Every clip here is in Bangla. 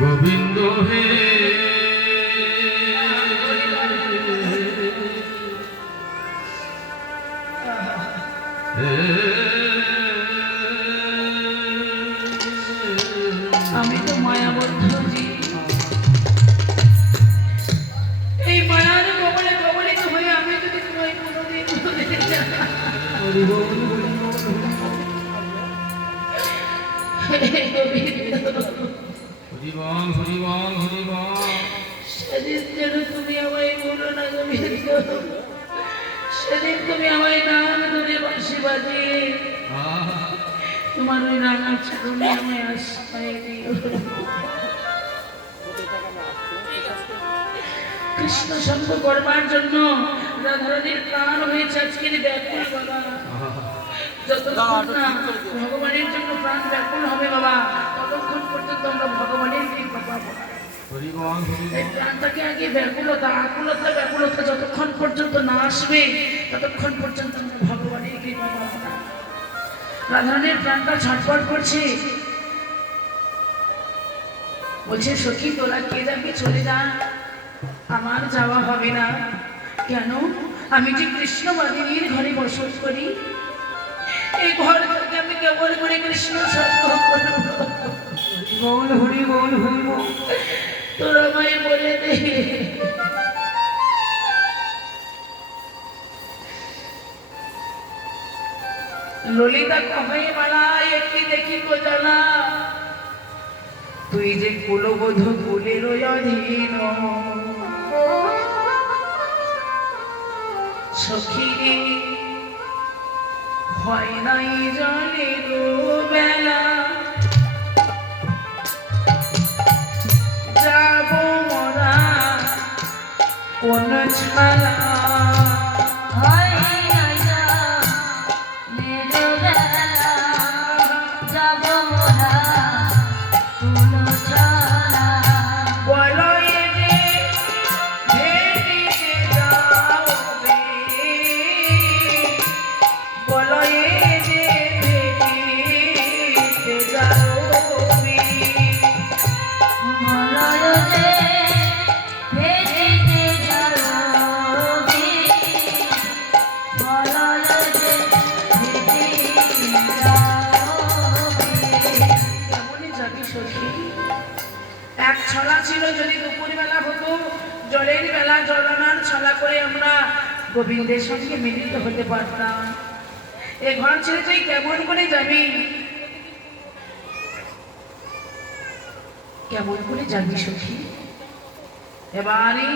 গোবিন্দ হে আমি তো মায়াবদ্ধ জীব, এই মায়ার কবলে কবলিত হয়ে আমি যদি তোমায় কোনোদিন সেদিন যেন তুমি আমায় বলো না গোবিন্দ, সেদিন তুমি আমায় নাম ধরে বাঁশি বাজিয়ে তোমার ওই রাঙা চরণে আমায় আশ্রয় দিও। কৃষ্ণ সঙ্গ করবার জন্য রাধারানীর প্রাণ হয়েছে আজকের ব্যাকুল বাবা। যতক্ষণ না ভগবানের জন্য প্রাণ ব্যাকুল হবে বাবা, ততক্ষণ পর্যন্ত আমরা ভগবানের কৃপা পাবো। এই প্রাণটাকে আগে ব্যাকুলতা, আকুলতা, ব্যাকুলতা যতক্ষণ পর্যন্ত না আসবে ততক্ষণ পর্যন্ত আমরা ভগবানের কৃপা পাবো না। রাধারানীর প্রাণটা ছটফট করছে, বলছে সখী তোরা কে যাবি চলে যা, আমার যাওয়া হবে না। কেন? আমি যে কৃষ্ণবাদিনীর ঘরে বসত করি, এই ঘর থেকে আমি কেবল করে কৃষ্ণ সত্য করব। বল হরি বল হরি বল, তোরা আমায় বলে দে ললিতা কহে মালায় একটি দেখি কো জানা, তুই যে কুলবধূ কুলের অধীন, সখী রে হয় নাই জলের বেলা, যাব মোরা কোন ছালা, এক ছলা ছিল যদি দুপুর বেলা হতো, জলের বেলা জল আনার ছলা করে আমরা গোবিন্দের সঙ্গে মিলিত হতে পারতাম। এ ঘর ছেড়ে তুই কেমন করে যাবি, কেমন করে যাবি সখী? এবারে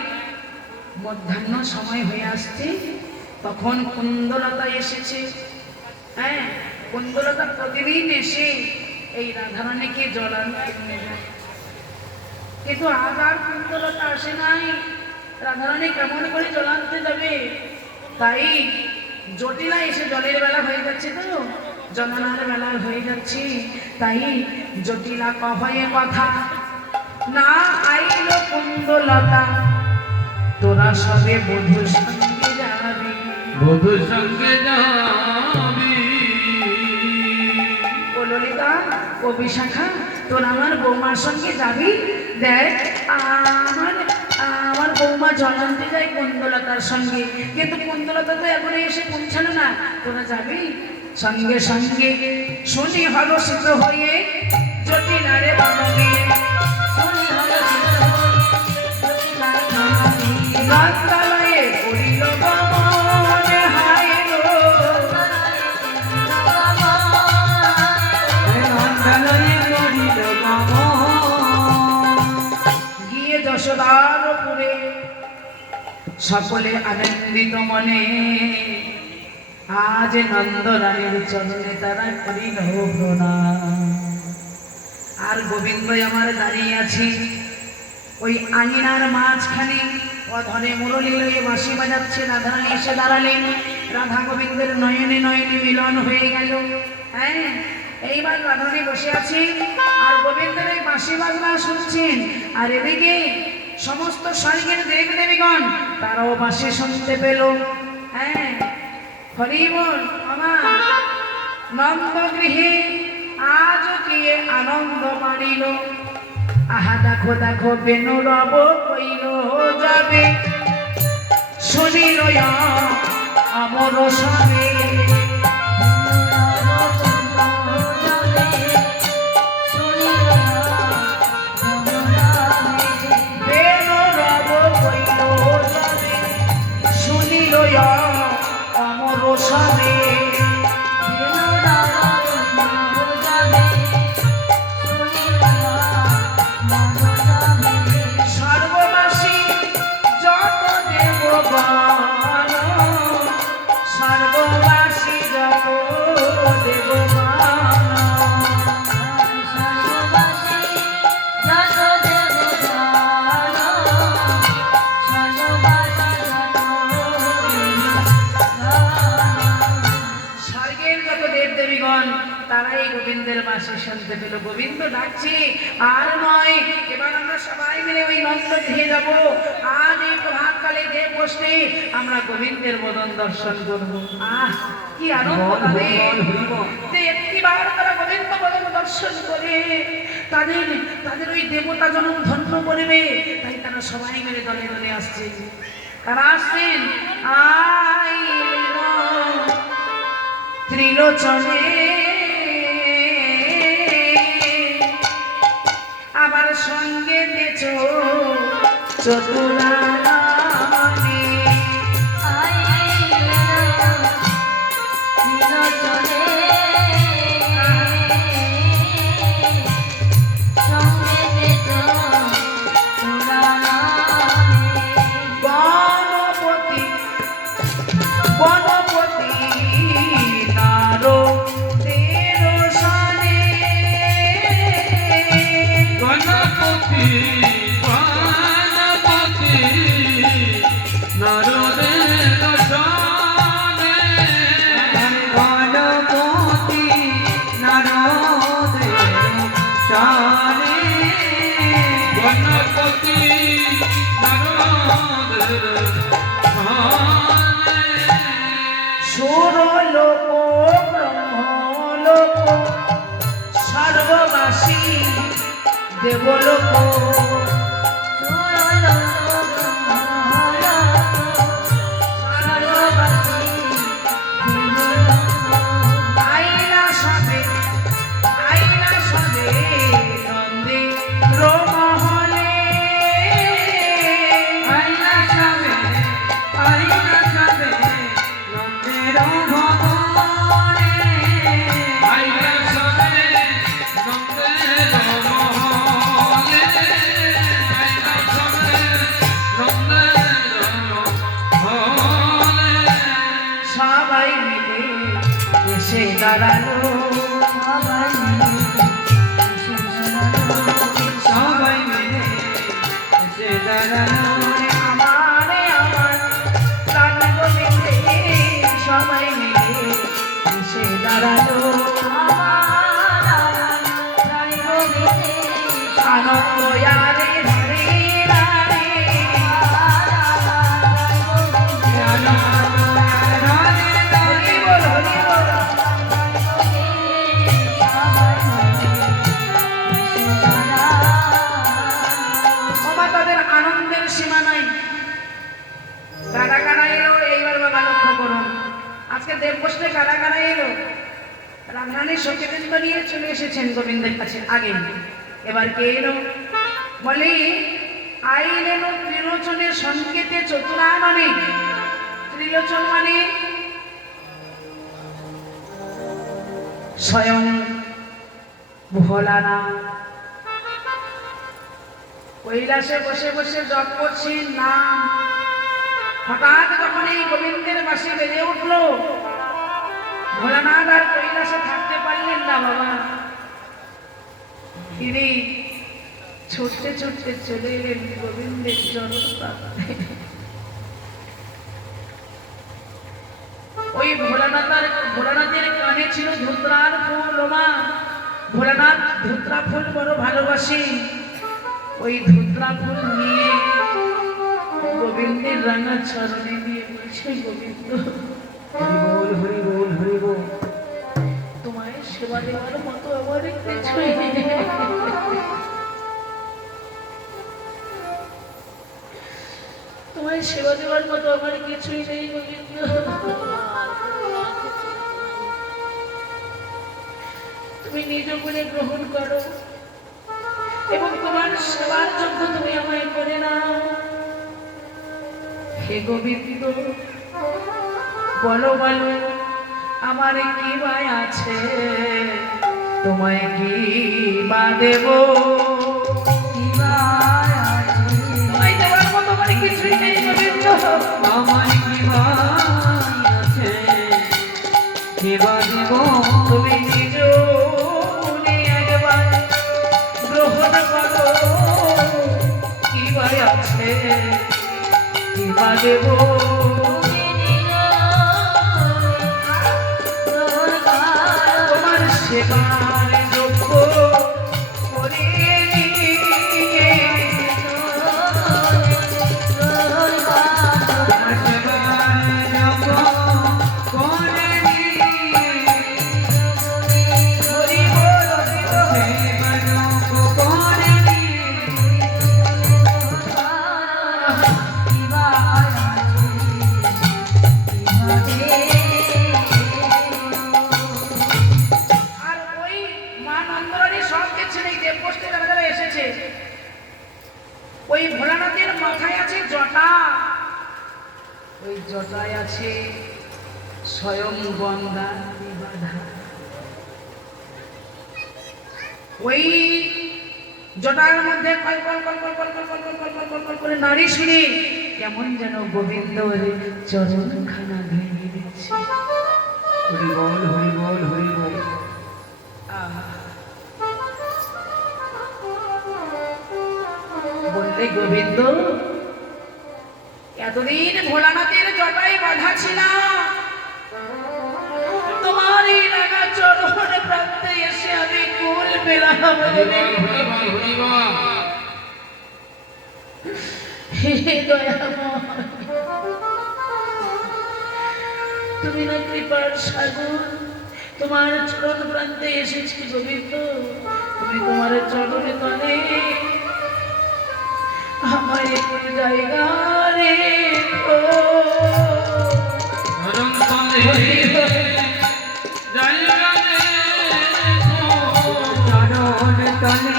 মধ্যাহ্ন সময় হয়ে আসছে, তখন কুন্দলতা এসেছে। হ্যাঁ, কুন্দলতা প্রতিদিন এসে এই রাধারানীকে জল আনতে নিয়ে যায়, কিন্তু আজ আর কুন্দলতা আসে নাই। রাধারানী কেমন করে জল আনতে যাবে? তাই জটিলা এসে, জলের বেলা হয়ে যাচ্ছে তো, জনানার বেলা হয়ে যাচ্ছে, তাই জটিলা কহে কথা না আইল কুন্দলতা, তোরা সবে বধূর সঙ্গে যাবি, বধূর সঙ্গে যাবি। ও ললিতা, ও বিশাখা, তোরা আমার বৌমার সঙ্গে যাবি? দেখ আমার বৌমা জল আনতে যায় কুন্দলতার সঙ্গে, কিন্তু কুন্দলতা তো এখন এসে পৌঁছালো না, তোরা যাবি? সঙ্গে সঙ্গে শুনি হলসিত হয়ে জটিলারে বানবে, নন্দালয়ে করিল গমন, হায় গো নন্দালয়ে করিল গমন, গিয়ে যশোদারপুরে সকলে আনন্দিত মনে, আজ নন্দরানীর চরণে তারা করিল প্রণাম। আর গোবিন্দ আমার দাঁড়িয়ে আছে ওই আঙিনার মাঝখানে, অধরে মুরলী লয়ে বাঁশি বাজাচ্ছে। রাধারানী এসে দাঁড়ালেন, রাধা গোবিন্দের নয়নে নয়নে মিলন হয়ে গেল। হ্যাঁ, এইবার রাধারানী বসে আছে আর গোবিন্দের এই বাঁশি বাজনা শুনছেন, আর এদিকে সমস্ত স্বর্গের দেব দেবীগণ তারাও বাঁশি শুনতে পেল। হ্যাঁ, হরি বল। আমার নন্দ গৃহে আজ গিয়ে আনন্দ মানিল, আহা দেখো দেখো বেনু রব কইল যাবে শুনিল অমর সবে বেনু রব কইল যাবে শুনিল অমর সবে সর্ববাসী যত দেবগণ সর্ববাসী যত দেবগণ স্বর্গের যত দেব দেবীগণ তারাই গোবিন্দের বাসে শুনতে পেল গোবিন্দ ডাকছে আর নয় এবার আমরা সবাই মিলে ওই নন্দ গৃহে যাব আজ এই প্রভাতকালে দেব বসলে আমরা গোবিন্দের বদন দর্শন করব আহ কি আনন্দ তাদের যে একটিবার তারা গোবিন্দ বদন দর্শন করে তাদের তাদের ওই দেবতা জনম ধন্য করবে তাই তারা সবাই মিলে দলে দলে আসছে কারা আসছেন আইল ত্রিলোচনে আবার সঙ্গে দেছ চতুরানী গণপতি গণপতি নারদের সনে গণপতি গণপতি নরদের সনে গণপতি নারদের সনে গণপতি নরদের সনে সুরলোক ব্রহ্মলোক সর্ববাসী দেবলোক আইলা সবে নন্দে রমহলে আইলা সবে নন্দের ভবনে আইলা সবে নন্দের মহলে আইলা সবে নন্দের মহলে সবাই মিলে এসে দাঁড়ালো সবাই মিলে এসে দাঁড়ানো আমার প্রাণ গোবিন্দে সবাই মিলে এসে দাঁড়ালো আনন্দ আরে ধরে রারে হরি বল হরি বল ওমা তাদের আনন্দের সীমা নাই কারা কারা এলো এইবার বাবা লক্ষ্য করুন আজকে দেব বসলে কারা কারা এলো রামরানী সখীবৃন্দ নিয়ে চলে এসেছেন গোবিন্দের কাছে আগে এবার কে এলো বলি আইলেন ত্রিলোচনের সংকেতে চতুরাননে ত্রিলোচন মানে স্বয়ং ভোলানা কৈলাসে বসে বসে জপ করছি নাম হঠাৎ যখন এই গোবিন্দের বাঁশি বেজে উঠলো ভোলানাথ আর কৈলাসে থাকতে পারলেন না বাবা তিনি ছুটতে ছুটতে চলে এলেন গোবিন্দের চরণ প্রান্তে। ওই ভোলানাথের কানে ছিল ধুতরার ফুল ওমা ভোলানাথ ধুতরা ফুল বড় ভালোবাসি ওই ধুতরা ফুল নিয়ে গোবিন্দের রাঙা চরণে দিয়ে বলছে গোবিন্দ হরি বল তোমায় সেবা দেওয়ার মতো আমার কিছুই নেই। তোমায় সেবা দেওয়ার মতো আমার কিছুই নেই গোবিন্দ। তুমি নিজ গুণে গ্রহণ করো এবং তোমার সেবার যোগ্য তুমি আমায় করে নাও। হে গোবিন্দ, বলো বলো আমার কি ভাই আছে, তোমায় কি বা দেব, কি ভাই আছে? তোমায় দেওয়ার মতো আমার কিছুই নেই গোবিন্দ। আমার কি ভাই আছে, কি বা দেব? তুমি নিজ গুণে একবার গ্রহণ করো, কি ভাই আছে, কি বা দেব। তোমার সেবার যোগ্য করে নিয়ে ওই ভোলানাথের মাথায় আছে জটা, ওই জটায় আছে স্বয়ং গঙ্গা বাধা। ওই জটার মধ্যে call call call call call call call call call call call করে নারী শুনি কেমন যেন গোবিন্দ চরণখানা ভেঙে দিচ্ছে। হরি বল, হরি বল, হরি বল। বললে গোবিন্দ, এতদিন ভোলানাথের জটায় বাধা ছিলাম, তোমার এই রাঙা চরণ প্রান্তে এসে আমি কুল পেলাম। হরি বল, হরি বল, হরি বল। হে দয়াময়, তুমি না কৃপার সাগর, তোমার চরণ প্রান্তে এসেছি গোবিন্দ, তুমি তোমার চরণে তলে আমার একটু জায়গা রেখো। চরণ তলে জায়গা রেখো, চরণ তলে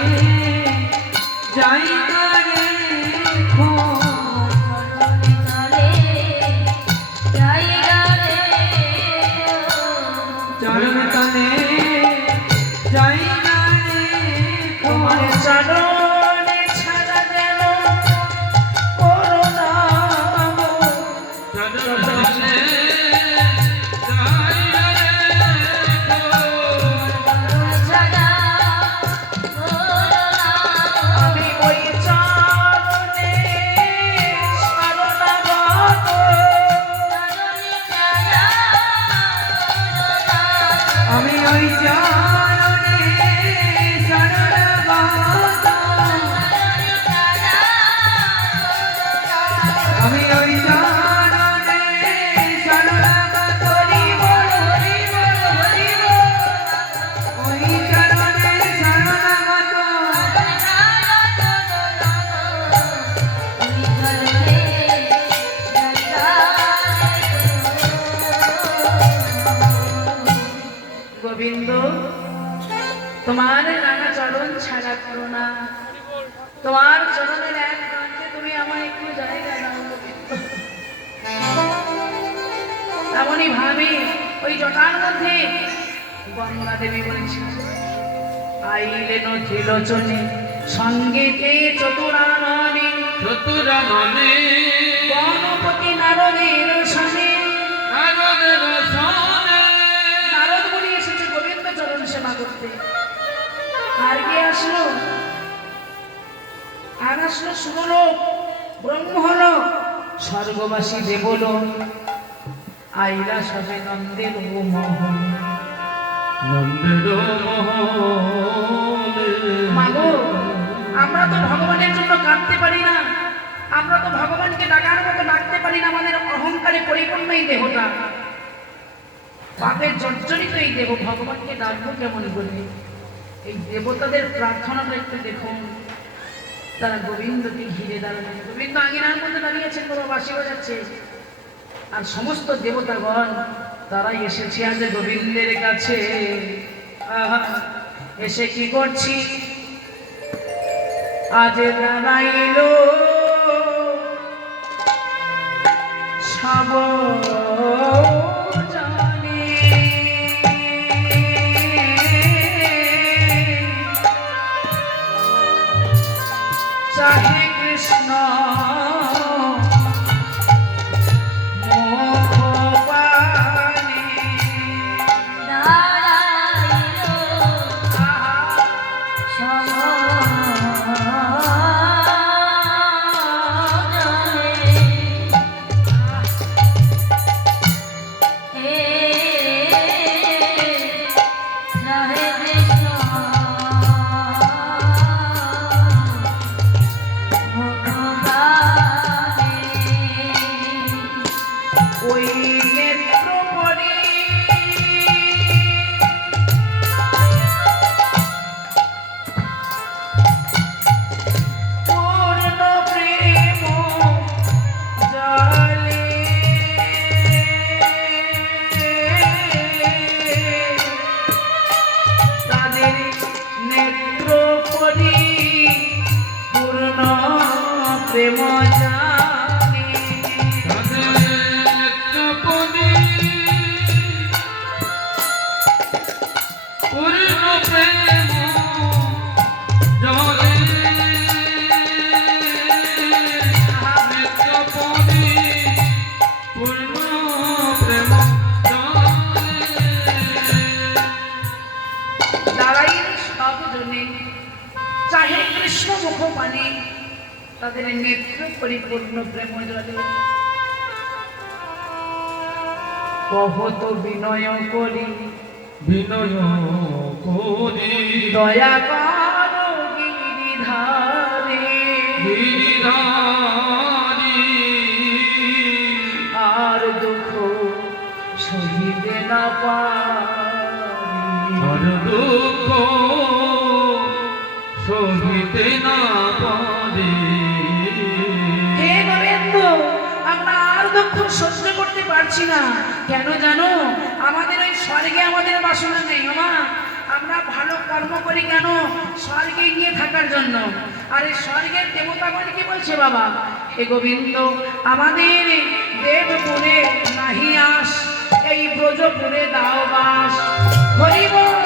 জায়গা রেখো, চরণ তলে জায়গা রেখো। তোমার চরণে ছাড়া যেন করুণা চরণ তলে জায়গা রেখো, আমি ওই চরণে শরণাগত। আমি ওই চরণে শরণাগত, আমি ওই চরণে শরণাগত, হরি বল, হরি বল, হরি বল। ওই চরণে শরণাগত, গোবিন্দ, তোমার রাঙা চরণ ছাড়া করো না, তোমার চরণের এক প্রান্তে তুমি আমায় একটু জায়গা দাও গোবিন্দ। এমনই ভাবি ওই জটার মধ্যে গঙ্গা দেবী বলেছিল, আইলেন ত্রিলোচনে সঙ্গীতে চতুরাননে, চতুরাননে গণপতি নারদের সনে। নারদের সনে, নারদ মুনি এসেছে গোবিন্দ চরণ সেবা করতে। আর কে আসলো? আর আসলো সুরলোক, ব্রহ্মলোক, স্বর্গবাসী দেবলোক। আইলা সবে নন্দের মোহন। নন্দের মহলে। মাগো, আমরা তো ভগবানের জন্য কাঁদতে পারি না, আমরা তো ভগবানকে ডাকার মতো ডাকতে পারি না, আমাদের অহংকারে পরিপূর্ণ এই দেহটা, পাপের জর্জরিত এই দেহ, ভগবানকে ডাকবো কেমন করে? এই দেবতাদের প্রার্থনাটা একটু দেখুন। তারা গোবিন্দকে ঘিরে দাঁড়ালেন। গোবিন্দ আঙিনার মধ্যে দাঁড়িয়েছেন, বড় বাঁশি বাজাচ্ছে। আর সমস্ত দেবতাগণ তারা এসেছে আজ গোবিন্দের কাছে। আহা, এসে কি করছি আজ দাঁড়াইল সব জানে। চাহে কৃষ্ণ ওই নেত্র পরি পূর্ণ প্রেম জলে তাদের নেত্র পরি পূর্ণ প্রেম জানে। পূর্ণ প্রেম জলে নিত্যপদে পূর্ণ প্রেম দাঁড়াই সবজনে চাহে কৃষ্ণ মুখ পানে তাদের নেত্র পরিপূর্ণ প্রেম জলে। কহত বিনয় করি বিনয় করি দয়া কর গিরিধারে গিরিধারী আর দুঃখ সহিতে না পারি। আর দুঃখ সহিতে না পারে। হে গোবিন্দ, আমরা আর দুঃখ সহ্য করতে পারছি না। কেন জানো? আমাদের ওই স্বর্গে আমাদের বাসনা নেই। আমরা ভালো কর্ম করি কেন? স্বর্গে গিয়ে থাকার জন্য। আর এই স্বর্গের দেবতাগণ কি বলছে বাবা? হে গোবিন্দ, আমাদের দেবপুরে নাহি আস, এই ব্রজপুরে দাও বাস। হরি বল।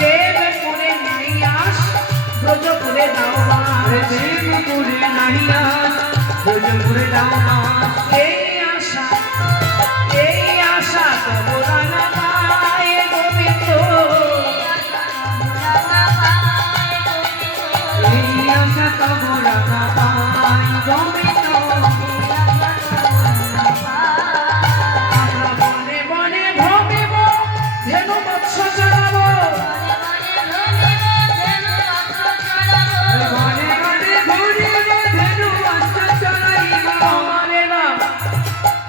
দেবপুরে নাহি আস, ব্রজপুরে দাও বাস। দেবপুরে নাহিয়া ব্রজপুরে দাও বাস। এই আশা তোমরা না পায় গোবিন্দ। এই আশা তোমরা না পাই গোবিন্দ। আমরা বনে বনে ভ্রমিব, ধেনু মৎস্য চড়াবো। ঘরে ঘরে ঘুরিব ধেনু মৎস্য চড়াইব।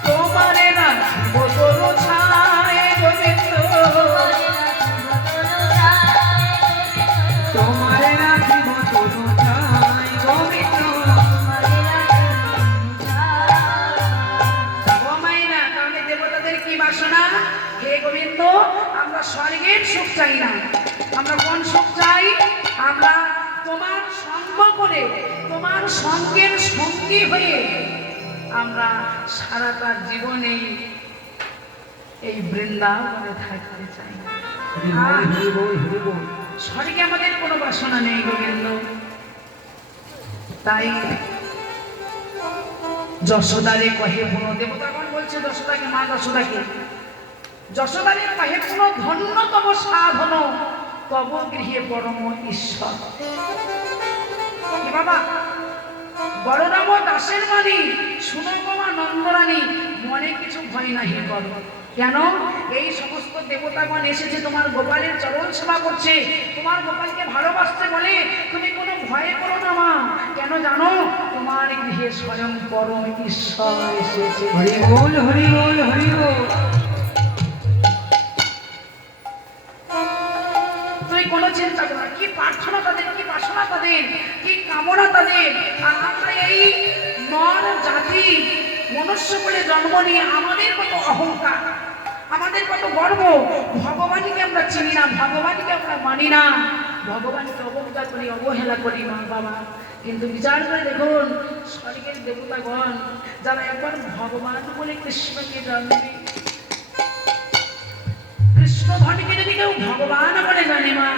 তোমারে না বোতল ছায় গোবিন্দ। তোমারে রাখিব তনু ছাই গোবিন্দ। ও মাইনা, তাহলে দেবতাদের কি বাসনা? হে গোবিন্দ, আমরা স্বর্গের সুখ চাই না। আমরা কোন সুখ চাই? আমরা তোমার সঙ্গ করে, তোমার সঙ্গের সঙ্গী হয়ে আমরা সারাটা জীবনে এই বৃন্দাবনে থাকতে চাই। হরি বল হরি বল হরি বল। স্বর্গে আমাদের কোনো বাসনা নেই গোবিন্দ। তাই যশোদারে কহে পুনঃ, দেবতাগণ বলছে যশোদাকে, মা যশোদাকে, যশোদারে কহে পুনঃ ধন্যতম সাধন তব গৃহে পরম ঈশ্বর। কি বাবা? বড়রাম দাসের বাণী শুনো গো মা নন্দরানী, মনে কিছু ভয় নাহি কর। কেন? এই সমস্ত দেবতাগণ এসেছে তোমার গোপালের চরণ সেবা করছে, তোমার গোপালকে ভালোবাসতে বলে তুমি কোনো ভয় করো না মা। কেন জানো? তোমার গৃহে স্বয়ং পরম ঈশ্বর এসেছে। হরি বল হরি বল হরি বল। তুই কোনো চিন্তা করো না, কি প্রার্থনা তাদের, কি বাসনা তাদের, কি কামনা তাদের। আর আমরা এই নর জাতি মনুষ্য বলে জন্ম নিয়ে আমাদের কত অহংকার, আমাদের কত গর্ব, ভগবানকে আমরা চিনি না, ভগবানকে আমরা মানি না, ভগবানকে অবজ্ঞা করি, অবহেলা করি মা বাবা। কিন্তু বিচার করে দেখুন স্বর্গের দেবতাগণ যারা একবার ভগবান বলে কৃষ্ণকে জানবে, কৃষ্ণ ধনকে যদি কেউ ভগবান বলে জানে মা,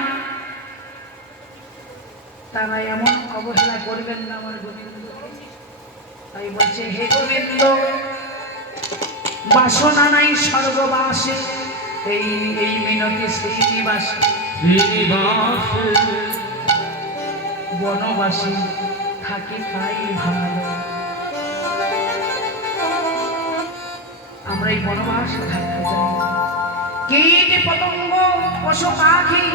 তারা এমন অবহেলা করবেন না আমার গোবিন্দকে। তাই বলছে হে গোবিন্দ, বাসনা নাই স্বর্গবাসে, এই এই মিনতি শ্রীনিবাসে, শ্রীনিবাসে বনবাসী থাকে তাই ভালো। আমরা এই বনবাসে থাকতে চাই। কীট পতঙ্গ পশু পাখি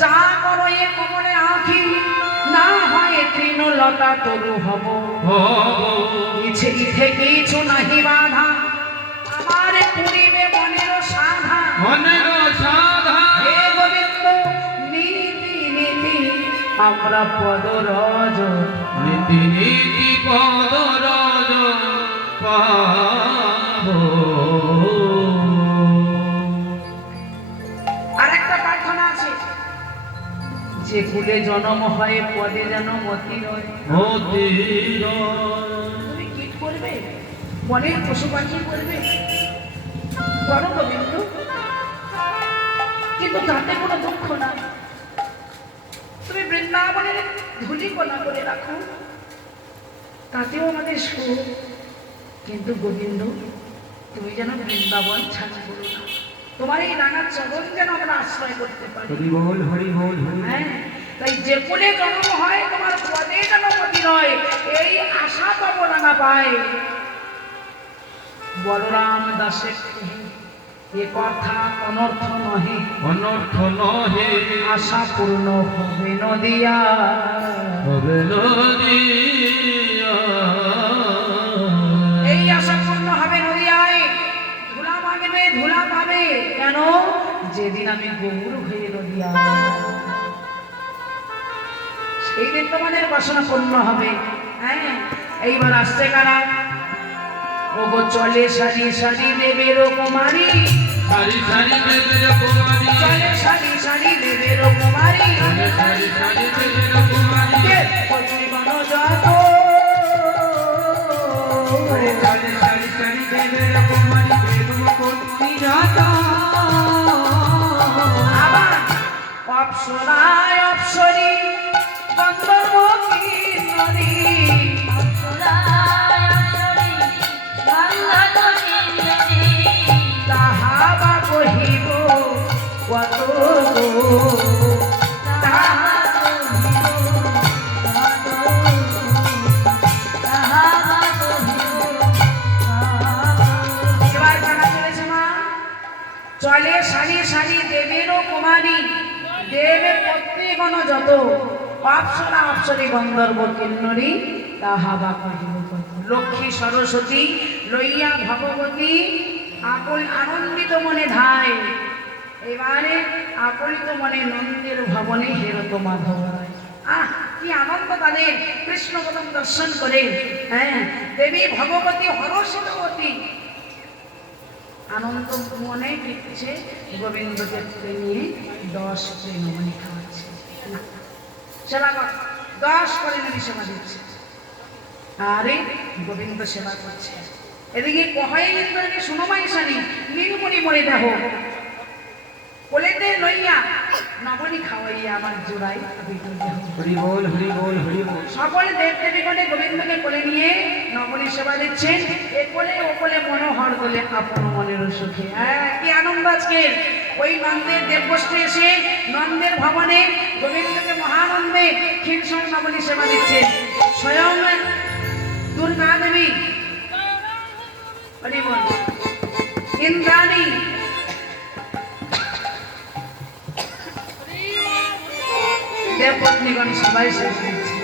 যা করো এ কমলে আঁখি, না হয় তৃণলতা তরু হব, ইচ্ছে ইথে কিছু নাহি বাধা, আমার পুরিবে মনের সাধা, মনের সাধা। হে গোবিন্দ নীতি নীতি আমরা পদরজ, নীতি নীতি পদরজ পাবো। আরেকটা প্রার্থনা আছে, যে কুলে জন্ম হয় পদে যেন মতি রয়। মতি তুমি কি করবে, বনের পশু পাখি করবে, করো গোবিন্দ, কিন্তু তাতে কোনো দুঃখ না। তুমি বৃন্দাবনের ধুলি কণা করে রাখো, তাতেও আমাদের সুখ। কিন্তু গোবিন্দ তুমি যেন বৃন্দাবন ছাড়া করো না, তোমার এই রাঙা চরণ যেন আমরা আশ্রয় করতে পারি। হরি বল হরি বল হরি। হ্যাঁ, তাই যে কুলে জন্ম হয় তোমার পদে যেন মতি নয়, এই আশা তব রাঙা পায়। বলরাম দাসে এ কথা অনর্থ নহে, অনর্থ নহে আশা পূর্ণ হবে নদিয়া, হবে নদিয়া। এই আশা পূর্ণ হবে নদিয়ায়। ধুলা মাগবে ধুলা পাবে, কেন? যেদিন আমি গৌর হয়ে নদিয়া, সেই দিন তোমাদের বাসনা পূর্ণ হবে। হ্যাঁ, এইবার আসছে কারা? ওগো চলে সারি সারি দেবের কুমারী, সারি সারি দেবের কুমারী, চলে সারি সারি দেবের কুমারী, সারি সারি দেবের কুমারী, জীবন যত, সারি সারি সারি দেবের কুমারী, দেব কর্মী যত। আবার অপ্সরায় অপ্সরী গন্ধর্ব কিন্নরী, তাহা বা কহিব কত গো, তাহা এবার জানা চলেছে মা, চলে সারি সারি দেবেরও কুমারী, দেবের পত্নীগণ যত, অপ্সরা অপ্সরী গন্ধর্ব কিন্নরী, তাহা বা কহিব কত। লক্ষ্মী সরস্বতী লইয়া ভগবতী আকুল আনন্দিত মনে ধায়, এবারে আকুলিত মনে নন্দের ভবনে হেরত মাধব রায়। আহ কি আনন্দ তাদের কৃষ্ণ পদম দর্শন করে। হ্যাঁ, দেবী ভগবতী হরষিতবতী আনন্দ মনে দিচ্ছে, গোবিন্দকে তুলে নিয়ে 10 তৃণমণি খাওয়াচ্ছে, না সেবা কর, 10 পরিমাণে সেবা দিচ্ছে। আরে গোবিন্দ সেবা করছে, এদিকে কহাই ইন্দ্রাণী সুনমাই সানি নীলমণি মরে দেহ কোলেতে লইয়া নবনী খাওয়াইয়া আমার জোড়াই বিটুল দেহ। হরি বল হরি বল হরি বল। সকল দেব দেবীগণে গোবিন্দকে কোলে নিয়ে নবনী সেবা দিচ্ছেন, এ কোলে ও কোলে মনোহর কোলে আপন মনের সুখে। হ্যাঁ, কি আনন্দ আজকে। ওই নন্দের দেবগোষ্ঠী এসে নন্দের ভবনে গোবিন্দকে মহানন্দে ক্ষীরসং নবনী সেবা দিচ্ছে। স্বয়ং দুর্গা দেবী, হরি বল, ইন্দ্রাণী, দেবপত্নীগণ সবাই শেষ দিচ্ছে।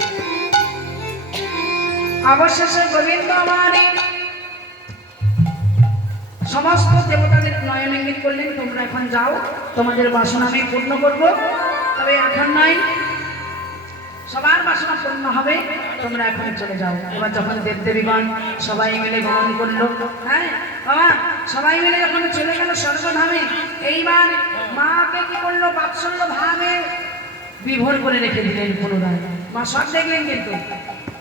অবশেষে গোবিন্দ আমারে সমস্ত দেবতাদের নয়ন ইঙ্গিত করলেন, তোমরা এখন যাও, তোমাদের বাসনা আমি পূর্ণ করবো। তবে এখন নয়, সবার বাসনা পূর্ণ হবে, তোমরা এখন চলে যাও। এবার যখন দেবদেবীগণ সবাই মিলে গমন করলো, হ্যাঁ বাবা, সবাই মিলে যখন চলে গেল স্বর্গধামে, এইবার মাকে কি করলো, বাৎসল্য ভাবে বিভোর করে রেখে দিলেন পুনরায়। মা সব দেখলেন কিন্তু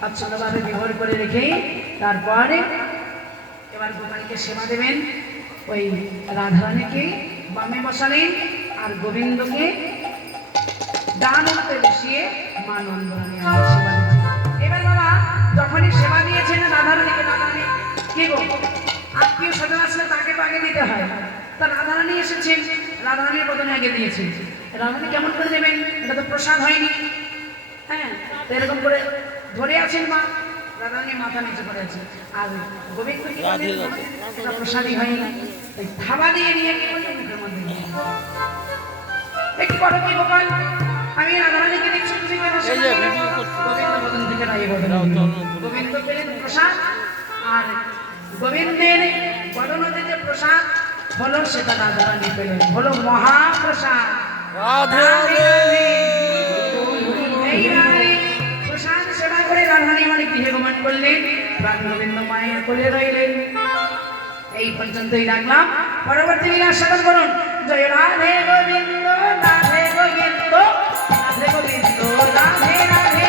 বাৎসল্য ভাবে বিভোর করে রেখে তারপরে এবার গোপালকে সেবা দেবেন। ওই রাধারানীকে বামে বসালেন আর গোবিন্দকে ডান হাতে বসিয়ে মা নন্দরানী আমার সেবা দিচ্ছেন। এবার বাবা যখনই সেবা দিয়েছেন রাধারানীকে, রাধারানী কি গো, আত্মীয় স্বজন আসলে তাকে তো আগে দিতে হয়, তা রাধারানী এসেছেন, রাধারানীর বদনে আগে দিয়েছেন। রাধারানী কেমন করে দেবেন, এটা তো প্রসাদ হয়নি। হ্যাঁ, তো এরকম করে ধরে আছেন মা, রাধারানী মাথা নিচে করে আছে, আর গোবিন্দ কি করলেন, এটা প্রসাদই হয়নি, এই থাবা দিয়ে নিয়ে কি করলেন, মুখের মধ্যে একটু করো কি গোপাল, আমি রাধারানীকে দিচ্ছি, তুমি কেন সেবা দিলে? গোবিন্দ বদন থেকে রায় বদন, গোবিন্দ পেলেন প্রসাদ, আর গোবিন্দের বদনতে যে প্রসাদ হলো সেটা রাধারানী পেলেন, হলো মহাপ্রসাদ। এই রাধারানী প্রসাদ সেবা করে রাধারানী মানে গৃহে গমন করলেন, গোবিন্দ মায়ের কোলে রইলেন। এই পর্যন্তই রাখলাম, পরবর্তী লীলা শ্রবণ করুন। জয় রাধে গোবিন্দ, রাধে গোবিন্দ, রাধে গোবিন্দ, রাধে রাধে।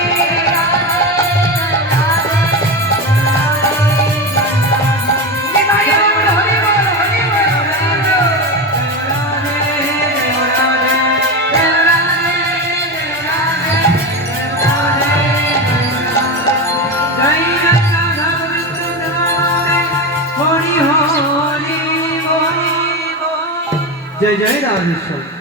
জয় জয় রাধেশ্বর।